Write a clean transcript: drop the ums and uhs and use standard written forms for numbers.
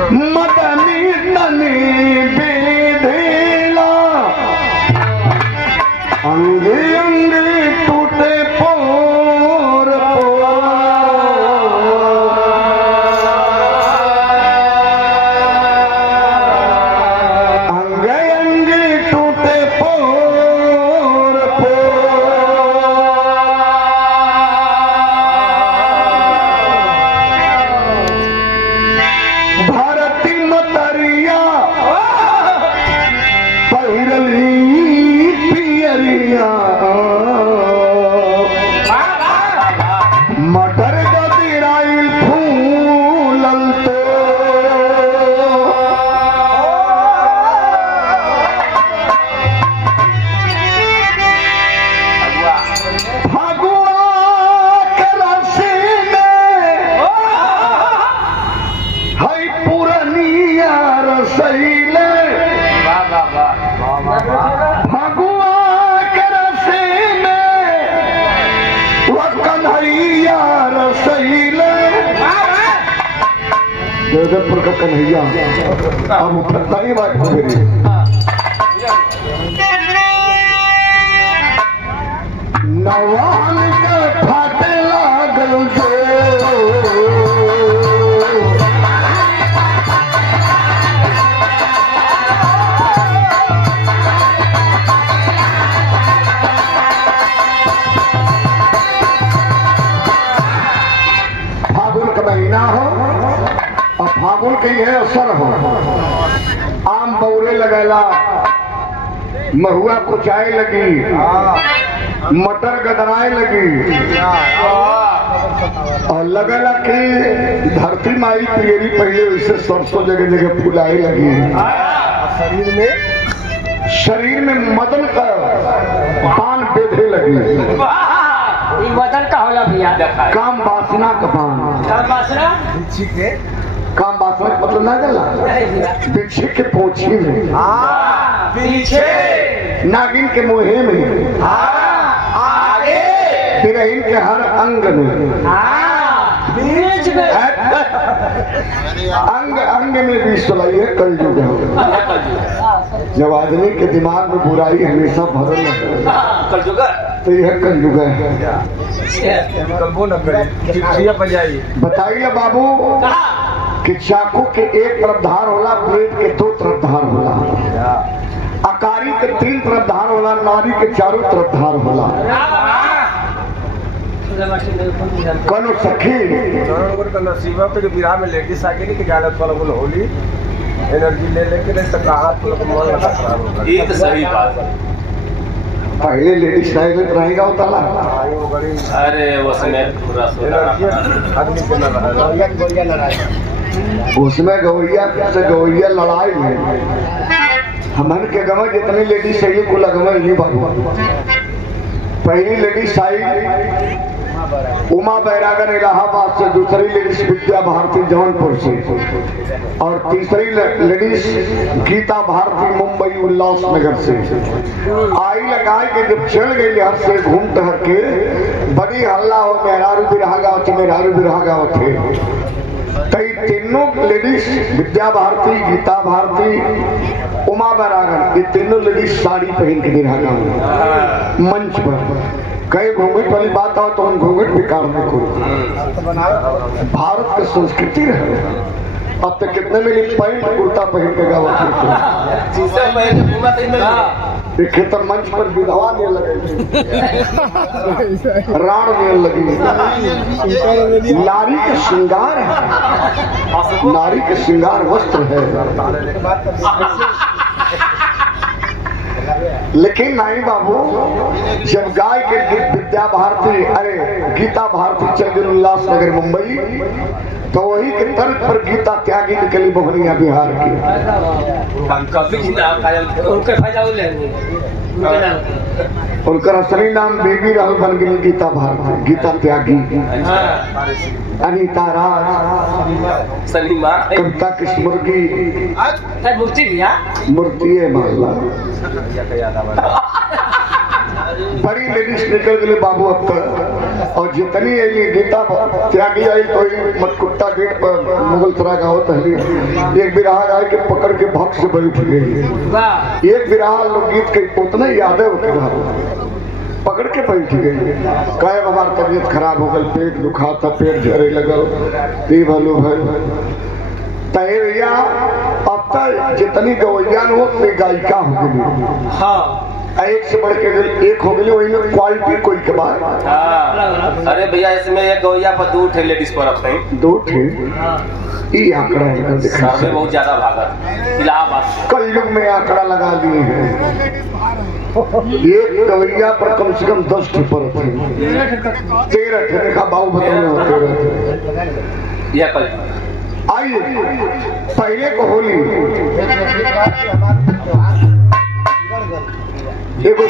मदनी तनी बेधेला अंगे अंगे टूटे पोर अंगे अंगे टूटे पोर भारती मतरिया पहिरली पियरिया मटर गदिराइल फूलल तो फगुआ के रसी में हई पुरनिया रसैले फगुआ के रसी में वह कन्हैया रसैले जगतपुर का कन्हैया अब उठता ही बात हो गई नवान के फाटे लागल जो फागुन का महीना हो और फागुन के यह असर हो आम बौरे लगेला महुआ कुचाए लगी मटर गदराए लगी और लगेला कि धरती माई पियरी पहले वैसे सरसों जगह जगह फुलाए लगी शरीर में मदन का पान बेधे लगी मदन का होला भैया काम वासना का पान काम वासना मतलब ना गला बिच्छी के पोछी में पीछे नागिन के मुहे में आगे बिरहीन के हर अंग में बीच में अंग अंग में भी सुलाइए कलयुग है जब आदमी के दिमाग में बुराई हमेशा भरल रहता है तो यह कलयुग है बताइए बाबू कि चाकू के एक तरफ धार होला ब्लेड के दो तरफ धार होला अकारी के तीन तरफ धार होला नारी के चारों तरफ धार होला कनो सखी नसीबा पे जो बिहार में लेडीज आगे नहीं कि ज्यादा फल होली एनर्जी ले लेके नहीं तो कहा मन लगा खराब होगा ये तो सही बात है। पहले लेडीज साइलेंट रहेगा उताला अरे उसमें पूरा आदमी के ना उसमें गौरिया से गौरिया लड़ाई है हमन के गवा जितनी लेडीज सही को लगवा नहीं बात पहली लेडीज आई उमा बैरागन इलाहाबाद से दूसरी लेडीज विद्या भारती जौनपुर से और तीसरी लेडीज गीता भारती मुंबई उल्लासनगर से आई लगाई के जब चल गई हर से घूम टहर के बड़ी हल्ला हो मेहरारू बिरहा गाँव थे मेहरारू बिरहा गाँव थे कई तीनों लेडीज विद्या भारती गीता भारती उमा बैरागन ये तीनों लेडीज साड़ी पहन के बिरहा गाँव मंच पर कई घूंघट वाली बात हो तो हम घूंघट बेकार में को भारत की संस्कृति रहे अब तक कितने में पैंट कुर्ता पहन के गावा खेतर मंच पर विधवा ने लगे राण ने लगी नारी के श्रृंगार है नारी के श्रृंगार वस्त्र है लेकिन नहीं बाबू जब गाय के विद्या भारती अरे गीता भारती चल गई उल्लासनगर मुंबई तो वही के तर्क पर गीता त्यागी निकली मोहनिया बिहार की उनका असली नाम बेबी राहुल बन गई गीता भारती गीता त्यागी अनीता राज कविता कृष्ण मूर्ति माला बड़ी लेडीज निकल गई बाबू अब तक और जितनी ये गीता त्यागी आई कोई मटकुट्टा गेट पर मुगल सराय का होता है एक बिरहा गाय के पकड़ के भक्त से बैठ गई। वाह एक बिरहा लोकगीत के उतना याद है वो पकड़ के बैठ गई। कहे हमार तबीयत खराब हो गई, पेट दुखा था, पेट झरे लगल, ती भलो भर तय भैया अब तक जितनी गवैया हो उतनी गायिका हो गई। हाँ एक से बढ़ के एक हो गई, वही में क्वालिटी कोई के बाद हाँ। अरे भैया इसमें एक गौया पर 2 ठे लेडीज पर रखते हैं। 2 थे ये आंकड़ा है दिखा सर्वे बहुत ज्यादा भागत इलाहाबाद कल युग में आंकड़ा लगा दिए हैं। एक गवैया पर कम से कम 10 ठे पर थे, 13 ठे देखा बाबू बताओ 13 थे। यह कल आइए पहले को होली एगो